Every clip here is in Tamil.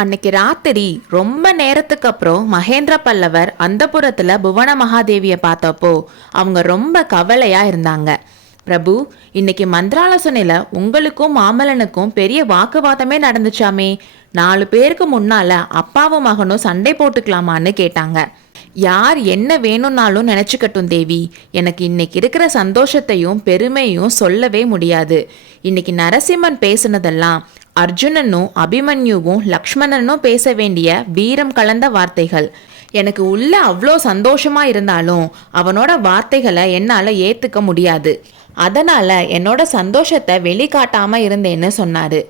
அன்னைக்கு ராத்திரி ரொம்ப நேரத்துக்கு அப்புறம் மகேந்திர பல்லவர் அந்தப்புறத்துல புவன மகாதேவியை பார்த்தப்போ அவங்க ரொம்ப கவலையா இருந்தாங்க. பிரபு, இன்னைக்கு மந்திராலோசனையில உங்களுக்கும் மாமல்லனுக்கும் பெரிய வாக்குவாதமே நடந்துச்சாமே, 4 பேருக்கு முன்னால அப்பாவும் மகனும் சண்டை போட்டுக்கலாமான்னு கேட்டாங்க. யார் என்ன வேணும்னாலும் நினைச்சுக்கட்டும் தேவி, எனக்கு இன்னைக்கு இருக்கிற சந்தோஷத்தையும் பெருமையும் சொல்லவே முடியாது. இன்னைக்கு நரசிம்மன் பேசுனதெல்லாம் அர்ஜுனனும் அபிமன்யுவும் லக்ஷ்மணனும் பேச வேண்டிய வீரம் கலந்த வார்த்தைகள். எனக்கு உள்ள அவ்வளோ சந்தோஷமா இருந்தாலும் அவனோட வார்த்தைகளை என்னால் ஏற்றுக்க முடியாது. அதனால என்னோட சந்தோஷத்தை வெளிக்காட்டாம இருந்தேன்னு சொன்னாரு.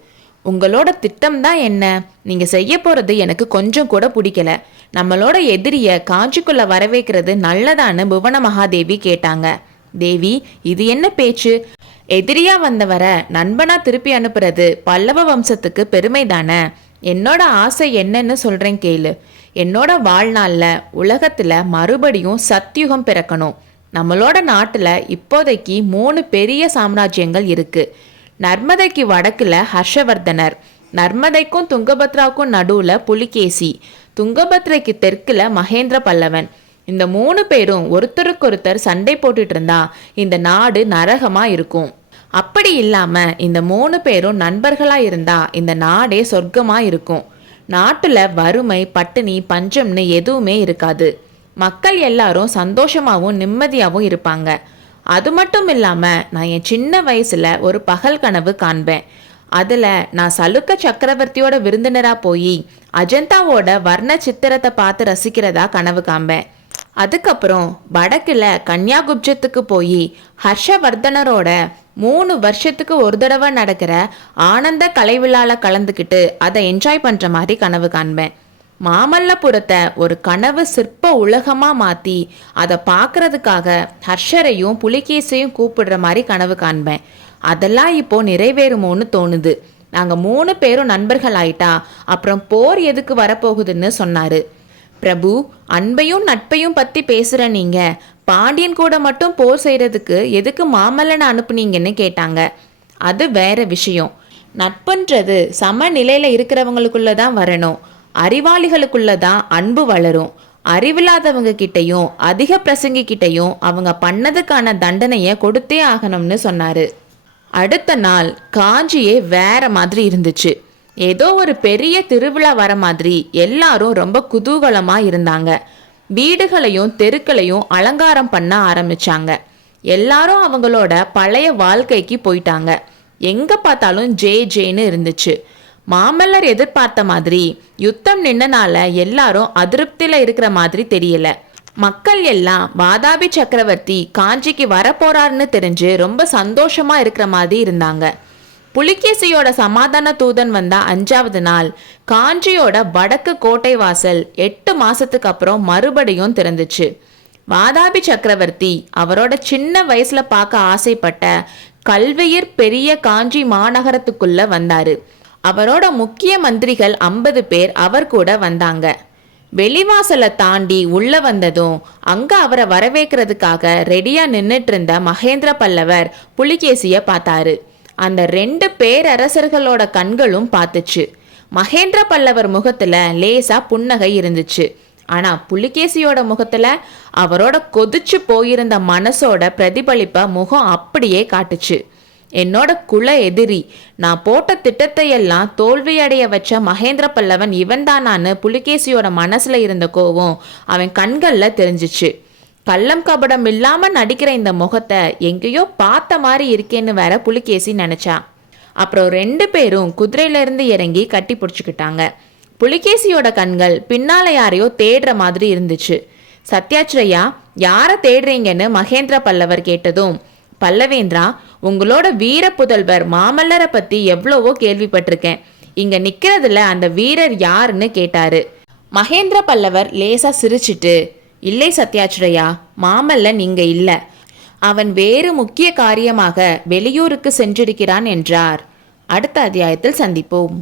உங்களோட திட்டம் தான் என்ன? நீங்க செய்ய போறது எனக்கு கொஞ்சம் கூட பிடிக்கல. நம்மளோட எதிரிய காஞ்சிக்குள்ள வரவேற்கிறது நல்லதான்னு புவன மகாதேவி கேட்டாங்க. தேவி, இது என்ன பேச்சு? எதிரியா வந்தவரை நண்பனா திருப்பி அனுப்புறது பல்லவ வம்சத்துக்கு பெருமை தானே. என்னோட ஆசை என்னன்னு சொல்றேன் கேளு. என்னோட வாழ்நாள்ல உலகத்துல மறுபடியும் சத்யுகம் பிறக்கணும். நம்மளோட நாட்டுல இப்போதைக்கு 3 பெரிய சாம்ராஜ்யங்கள் இருக்கு. நர்மதைக்கு வடக்குல ஹர்ஷவர்தனர், நர்மதைக்கும் துங்கபத்ராவுக்கும் நடுவுல புலிகேசி, துங்கபத்ரைக்கு தெற்குல மகேந்திர பல்லவன். இந்த 3 பேரும் ஒருத்தருக்கொருத்தர் சண்டை போட்டுட்டு இருந்தா இந்த நாடு நரகமா இருக்கும். அப்படி இல்லாம இந்த 3 பேரும் நண்பர்களா இருந்தா இந்த நாடே சொர்க்கமா இருக்கும். நாட்டுல வறுமை, பட்டினி, பஞ்சம்னு எதுவுமே இருக்காது. மக்கள் எல்லாரும் சந்தோஷமாவும் நிம்மதியாகவும் இருப்பாங்க. அது மட்டும் இல்லாம நான் என் சின்ன வயசுல ஒரு பகல் கனவு காண்பேன். அதுல நான் சலுக்க சக்கரவர்த்தியோட விருந்தினரா போய் அஜந்தாவோட வர்ண சித்திரத்தை பார்த்து ரசிக்கிறதா கனவு காண்பேன். அதுக்கப்புறம் வடக்குல கன்யாகுப்ஜத்துக்கு போய் ஹர்ஷவர்தனரோட 3 வருஷத்துக்கு ஒரு தடவை நடக்கிற ஆனந்த கலை விழால கலந்துக்கிட்டு அதை என்ஜாய் பண்ற மாதிரி கனவு காண்பேன். மாமல்லபுரத்தை ஒரு கனவு சிற்ப உலகமா மாத்தி அதை பார்க்கறதுக்காக ஹர்ஷரையும் புலிகேசையும் கூப்பிடுற மாதிரி கனவு காண்பேன். அதெல்லாம் இப்போ நிறைவேறுமோன்னு தோணுது. நாங்க 3 பேரும் நண்பர்கள் ஆயிட்டா அப்புறம் போர் எதுக்கு வரப்போகுதுன்னு சொன்னாரு. பிரபு, அன்பையும் நட்பையும் பத்தி பேசுற நீங்க பாண்டியன் கூட மட்டும் போர் செய்யறதுக்கு எதுக்கு மாமல்லனை அனுப்புனீங்கன்னு கேட்டாங்க. அது வேற விஷயம். நட்புன்றது சமநிலையில இருக்கிறவங்களுக்குள்ளதான் வரணும். அறிவாளிகளுக்குள்ளதான் அன்பு வளரும். அறிவில்லாதவங்க கிட்டையும் அதிக பிரசங்கி கிட்டையும் அவங்க பண்ணதுக்கான தண்டனைய கொடுத்தே ஆகணும்னு சொன்னாரு. அடுத்த நாள் காஞ்சியே வேற மாதிரி இருந்துச்சு. ஏதோ ஒரு பெரிய திருவிழா வர மாதிரி எல்லாரும் ரொம்ப குதூகலமா இருந்தாங்க. வீடுகளையும் தெருக்களையும் அலங்காரம் பண்ண ஆரம்பிச்சாங்க. எல்லாரும் அவங்களோட பழைய வாழ்க்கைக்கு போயிட்டாங்க. எங்க பார்த்தாலும் ஜே ஜேன்னு இருந்துச்சு. மாமல்லர் எதிர்பார்த்த மாதிரி யுத்தம் நின்னனால எல்லாரும் அதிருப்தியில இருக்கிற மாதிரி தெரியல. மக்கள் எல்லாம் வாதாபி சக்கரவர்த்தி காஞ்சிக்கு வரப்போறாருன்னு தெரிஞ்சு ரொம்ப சந்தோஷமா இருக்கிற மாதிரி இருந்தாங்க. புலிகேசியோட சமாதான தூதன் வந்தா 5வது நாள் காஞ்சியோட வடக்கு கோட்டை வாசல் 8 மாசத்துக்கு அப்புறம் மறுபடியும் திறந்துச்சு. வாதாபி சக்கரவர்த்தி அவரோட சின்ன வயசுல பார்க்க ஆசைப்பட்ட கல்வியர் பெரிய காஞ்சி மாநகரத்துக்குள்ள வந்தாரு. அவரோட முக்கிய மந்திரிகள் 50 பேர் அவர் கூட வந்தாங்க. வெளிவாசலை தாண்டி உள்ள வந்ததும் அங்க அவரை வரவேற்கிறதுக்காக ரெடியா நின்னுட்டு இருந்த மகேந்திர பல்லவர் புலிகேசிய பார்த்தாரு. அந்த 2 பேரரசர்களோட கண்களும் பார்த்துச்சு. மகேந்திர பல்லவர் முகத்துல லேசா புன்னகை இருந்துச்சு. ஆனா புலிகேசியோட முகத்துல அவரோட கொதிச்சு போயிருந்த மனசோட பிரதிபலிப்ப முகம் அப்படியே காட்டுச்சு. என்னோட குல எதிரி, நான் போட்ட திட்டத்தையெல்லாம் தோல்வியடைய வச்ச மகேந்திர பல்லவன் இவன் தானான்னு புலிகேசியோட மனசுல இருந்த கோவம் அவன் கண்கள்ல தெரிஞ்சிச்சு. கள்ளம் கபடம் இல்லாம நடிக்கிற இந்த முகத்தை எங்கேயோ பார்த்த மாதிரி இருக்கேன்னு வேற புலிகேசி நினைச்சா. அப்புறம் 2 பேரும் குதிரையில இருந்து இறங்கி கட்டி பிடிச்சுக்கிட்டாங்க. புலிகேசியோட கண்கள் பின்னால யாரையோ தேடுற மாதிரி இருந்துச்சு. சத்யாச்சிரயா, யாரை தேடுறீங்கன்னு மகேந்திர பல்லவர் கேட்டதும், பல்லவேந்திரா, உங்களோட வீர புதல்வர் மாமல்லரை பத்தி எவ்வளவோ கேள்விப்பட்டிருக்கேன். இங்க நிக்கிறதுல அந்த வீரர் யாருன்னு கேட்டாரு. மகேந்திர பல்லவர் லேசா சிரிச்சிட்டு, இல்லை சத்யாச்சிரயா, மாமல்லன் இங்க இல்ல. அவன் வேறு முக்கிய காரியமாக வெளியூருக்கு சென்றிருக்கிறான் என்றார். அடுத்த அத்தியாயத்தில் சந்திப்போம்.